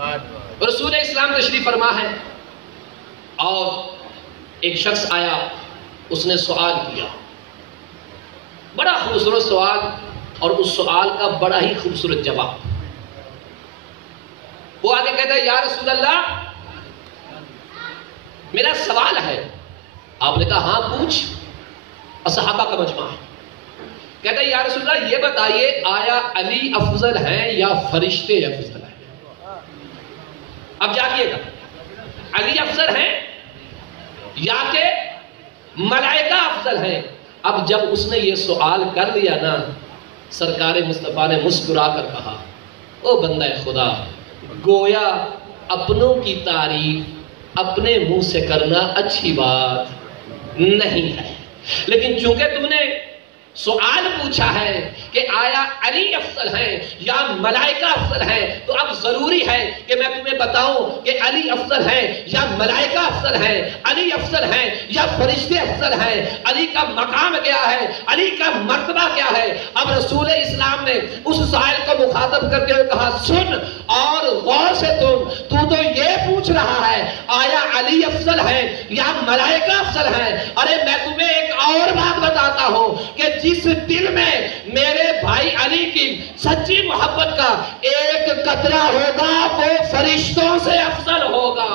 رسول اسلام تشریف فرما ہے اور ایک شخص آیا، اس نے سوال کیا، بڑا خوبصورت سوال، اور اس سوال کا بڑا ہی خوبصورت جواب۔ وہ آگے کہتا ہے، یا رسول اللہ میرا سوال ہے۔ آپ نے کہا ہاں پوچھ، اور صحابہ کا مجمع ہے۔ کہتا ہے یا رسول اللہ یہ بتائیے، آیا علی افضل ہیں یا فرشتے افضل ہیں؟ اب جاگیے گا، علی افضل ہیں یا کہ ملائکہ افضل ہیں؟ اب جب اس نے یہ سوال کر دیا نا، سرکار مصطفیٰ نے مسکرا کر کہا، او بندہ خدا، گویا اپنوں کی تعریف اپنے منہ سے کرنا اچھی بات نہیں ہے، لیکن چونکہ تم نے سوال پوچھا ہے کہ آیا علی افضل ہیں یا ملائکہ افضل ہیں، تو اب ضروری ہے کہ میں تمہیں بتاؤں کہ علی افضل ہیں یا ملائکہ افضل ہیں، علی افضل ہیں یا فرشتے افضل ہیں، علی کا مقام کیا ہے، علی کا مرتبہ کیا ہے۔ اب رسول اسلام نے اس سائل کو مخاطب کرتے ہوئے کہا، سن اور غور سے تو یہ پوچھ رہا ہے آیا علی افضل ہیں یا ملائکہ افضل ہیں؟ ارے میں تمہیں ایک اور بات بتاتا ہوں کہ جس دل میں میرے بھائی علی کی سچی محبت کا ایک قطرہ ہوگا وہ فرشتوں سے افضل ہوگا۔